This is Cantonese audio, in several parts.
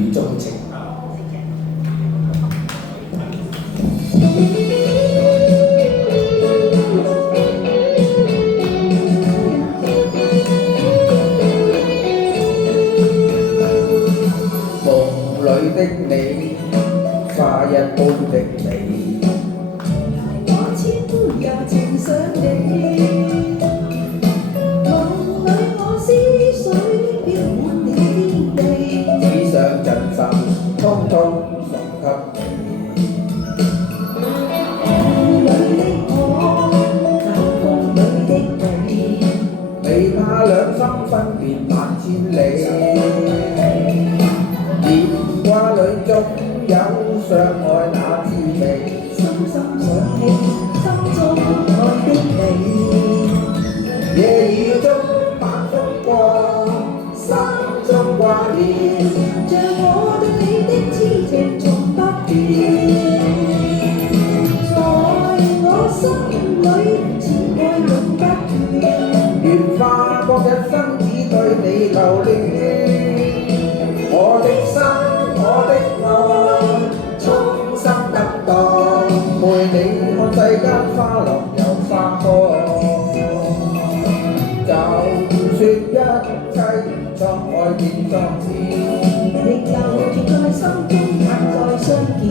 語中情。夢裏的你，花一般的你，我千般柔情想你，夢裏我思緒飄滿你天地，只想盡心通通送給你。夢裏的我，風裏的你，未怕兩心分別萬千里。電話裏總有相愛那滋味，深深想起心中愛的你。夜雨中晚風過，心中掛念，像我對你的痴情從不變，在我心裏慈愛永不斷。願花光一生只對你留戀。我的心，我的愛，衷心等待，陪你看世間花落又花開。就算一切滄海變桑田，亦留住在心中，不再相見。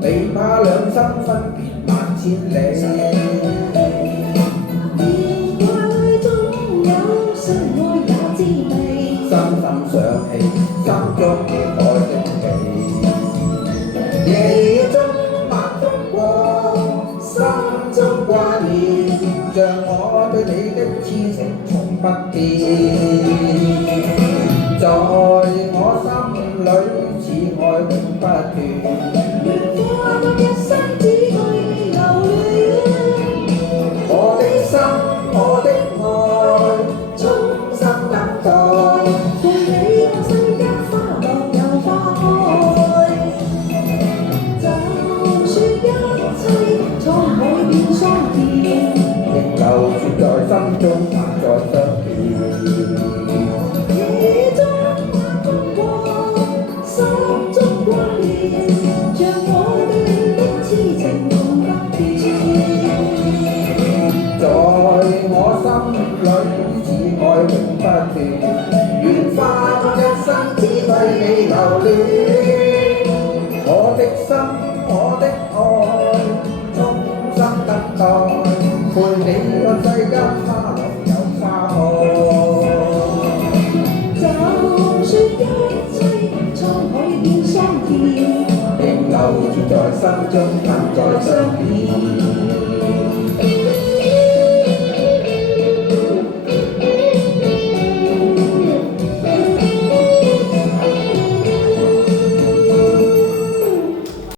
未怕兩心分別萬千里。電話裏總有相愛也滋味，深深想起心中愛的你。夜雨中晚風過，心中掛念，像我對你的痴情從不變。在我心裏此愛永不斷。花一生只對你留戀。我的心，我的愛，衷心等待，陪你看世間花落又花開。就算一切滄海變桑田，仍留住在心中，不再相見。夜中晚風過，心中掛念，像我對你的痴情從不變。在我心裏此愛永不斷，願花光一生只對你留戀。我的心，我的愛，衷心等待，陪你看世間花落又花開。就算一切滄海變桑田，仍留住在心中，不再相